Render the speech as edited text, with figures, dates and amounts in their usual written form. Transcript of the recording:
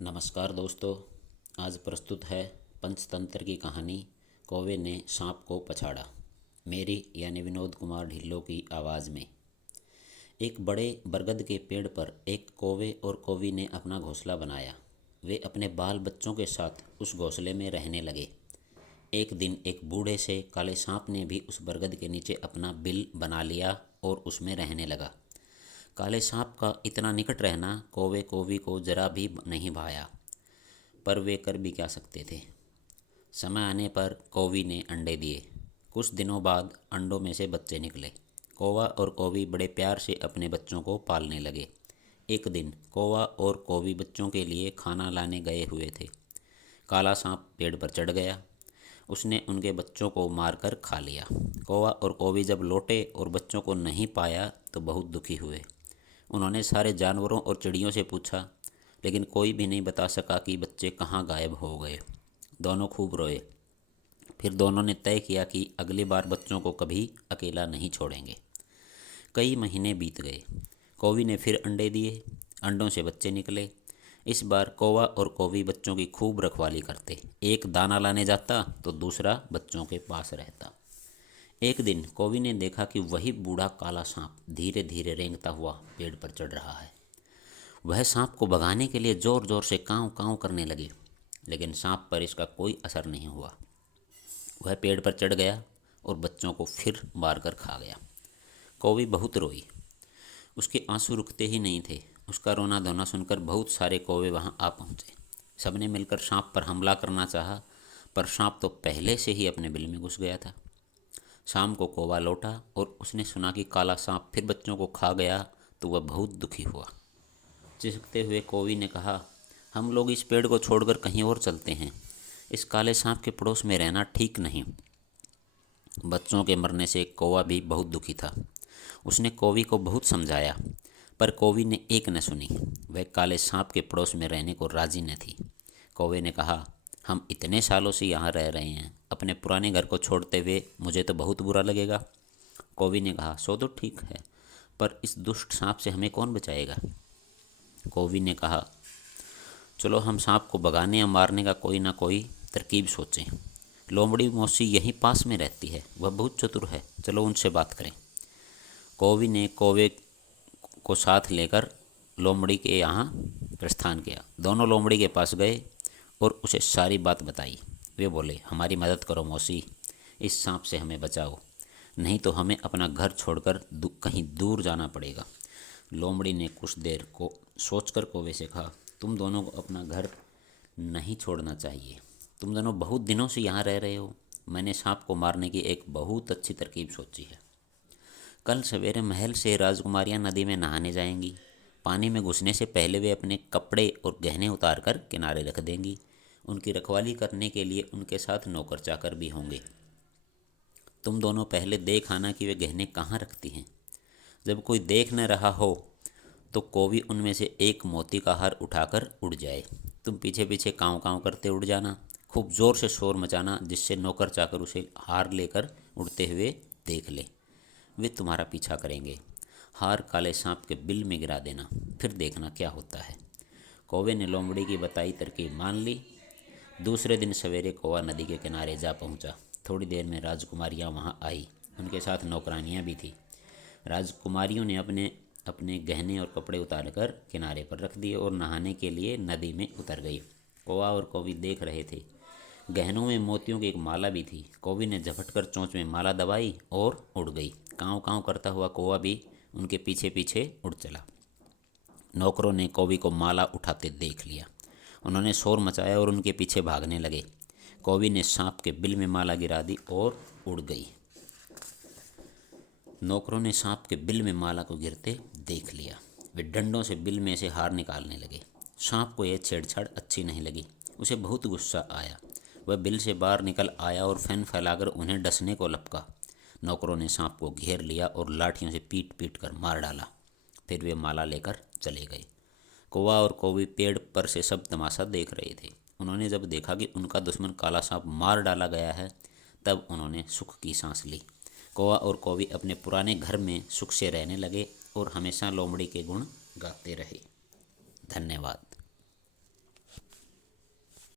नमस्कार दोस्तों। आज प्रस्तुत है पंचतंत्र की कहानी कौवे ने सांप को पछाड़ा। मेरी यानी विनोद कुमार ढिल्लों की आवाज़ में। एक बड़े बरगद के पेड़ पर एक कौवे और कौवी ने अपना घोंसला बनाया। वे अपने बाल बच्चों के साथ उस घोंसले में रहने लगे। एक दिन एक बूढ़े से काले सांप ने भी उस बरगद के नीचे अपना बिल बना लिया और उसमें रहने लगा। काले सांप का इतना निकट रहना कौवे कौवी को जरा भी नहीं भाया, पर वे कर भी क्या सकते थे। समय आने पर कौवी ने अंडे दिए। कुछ दिनों बाद अंडों में से बच्चे निकले। कौवा और कौवी बड़े प्यार से अपने बच्चों को पालने लगे। एक दिन कौवा और कौवी बच्चों के लिए खाना लाने गए हुए थे। काला सांप पेड़ पर चढ़ गया। उसने उनके बच्चों को मारकर खा लिया। कौवा और कौवी जब लौटे और बच्चों को नहीं पाया तो बहुत दुखी हुए। उन्होंने सारे जानवरों और चिड़ियों से पूछा, लेकिन कोई भी नहीं बता सका कि बच्चे कहाँ गायब हो गए। दोनों खूब रोए। फिर दोनों ने तय किया कि अगली बार बच्चों को कभी अकेला नहीं छोड़ेंगे। कई महीने बीत गए। कौवी ने फिर अंडे दिए। अंडों से बच्चे निकले। इस बार कौवा और कौवी बच्चों की खूब रखवाली करते। एक दाना लाने जाता तो दूसरा बच्चों के पास रहता। एक दिन कौवी ने देखा कि वही बूढ़ा काला सांप धीरे धीरे रेंगता हुआ पेड़ पर चढ़ रहा है। वह सांप को भगाने के लिए जोर जोर से काँव काँव करने लगी, लेकिन सांप पर इसका कोई असर नहीं हुआ। वह पेड़ पर चढ़ गया और बच्चों को फिर मार कर खा गया। कौवी बहुत रोई। उसके आंसू रुकते ही नहीं थे। उसका रोना धोना सुनकर बहुत सारे कौवे वहां आ पहुंचे। सबने मिलकर सांप पर हमला करना चाहा, पर सांप तो पहले से ही अपने बिल में घुस गया था। शाम को कौवा लौटा और उसने सुना कि काला सांप फिर बच्चों को खा गया तो वह बहुत दुखी हुआ। चिढ़ते हुए कौवी ने कहा, हम लोग इस पेड़ को छोड़कर कहीं और चलते हैं। इस काले सांप के पड़ोस में रहना ठीक नहीं। बच्चों के मरने से कौवा भी बहुत दुखी था। उसने कौवी को बहुत समझाया, पर कौवी ने एक न सुनी। वह काले सांप के पड़ोस में रहने को राजी न थी। कौवे ने कहा, हम इतने सालों से यहाँ रह रहे हैं, अपने पुराने घर को छोड़ते हुए मुझे तो बहुत बुरा लगेगा। कौवी ने कहा, सो तो ठीक है, पर इस दुष्ट सांप से हमें कौन बचाएगा। कौवी ने कहा, चलो हम सांप को भगाने या मारने का कोई ना कोई तरकीब सोचें। लोमड़ी मौसी यहीं पास में रहती है, वह बहुत चतुर है, चलो उनसे बात करें। कौवी ने कौवे को साथ लेकर लोमड़ी के यहाँ प्रस्थान किया। दोनों लोमड़ी के पास गए और उसे सारी बात बताई। वे बोले, हमारी मदद करो मौसी, इस सांप से हमें बचाओ, नहीं तो हमें अपना घर छोड़कर कहीं दूर जाना पड़ेगा। लोमड़ी ने कुछ देर को सोचकर कौवे से कहा, तुम दोनों को अपना घर नहीं छोड़ना चाहिए। तुम दोनों बहुत दिनों से यहाँ रह रहे हो। मैंने सांप को मारने की एक बहुत अच्छी तरकीब सोची है। कल सवेरे महल से राजकुमारियाँ नदी में नहाने जाएंगी। पानी में घुसने से पहले वे अपने कपड़े और गहने उतार कर किनारे रख देंगी। उनकी रखवाली करने के लिए उनके साथ नौकर चाकर भी होंगे। तुम दोनों पहले देख आना कि वे गहने कहाँ रखती हैं। जब कोई देख न रहा हो तो कौवी उनमें से एक मोती का हार उठाकर उड़ जाए। तुम पीछे पीछे काँव काँव करते उड़ जाना। खूब ज़ोर से शोर मचाना, जिससे नौकर चाकर उसे हार लेकर उड़ते हुए देख ले। वे तुम्हारा पीछा करेंगे। हार काले सांप के बिल में गिरा देना, फिर देखना क्या होता है। कौवे ने लोमड़ी की बताई तरकीब मान ली। दूसरे दिन सवेरे कौवा नदी के किनारे जा पहुंचा। थोड़ी देर में राजकुमारियां वहां आई। उनके साथ नौकरानियां भी थी। राजकुमारियों ने अपने अपने गहने और कपड़े उतार कर किनारे पर रख दिए और नहाने के लिए नदी में उतर गई। कौवा और कौवी देख रहे थे। गहनों में मोतियों की एक माला भी थी। कौवी ने झपटकर चोंच में माला दबाई और उड़ गई। काँव काँव करता हुआ कौवा भी उनके पीछे पीछे उड़ चला। नौकरों ने कौवी को माला उठाते देख लिया। उन्होंने शोर मचाया और उनके पीछे भागने लगे। कौवी ने सांप के बिल में माला गिरा दी और उड़ गई। नौकरों ने सांप के बिल में माला को गिरते देख लिया। वे डंडों से बिल में से हार निकालने लगे। सांप को यह छेड़छाड़ अच्छी नहीं लगी। उसे बहुत गुस्सा आया। वह बिल से बाहर निकल आया और फैन फैलाकर उन्हें डसने को लपका। नौकरों ने सांप को घेर लिया और लाठियों से पीट पीट कर मार डाला। फिर वे माला लेकर चले गए। कौवा और कौवी पेड़ पर से सब तमाशा देख रहे थे। उन्होंने जब देखा कि उनका दुश्मन काला सांप मार डाला गया है, तब उन्होंने सुख की सांस ली। कौवा और कौवी अपने पुराने घर में सुख से रहने लगे और हमेशा लोमड़ी के गुण गाते रहे। धन्यवाद।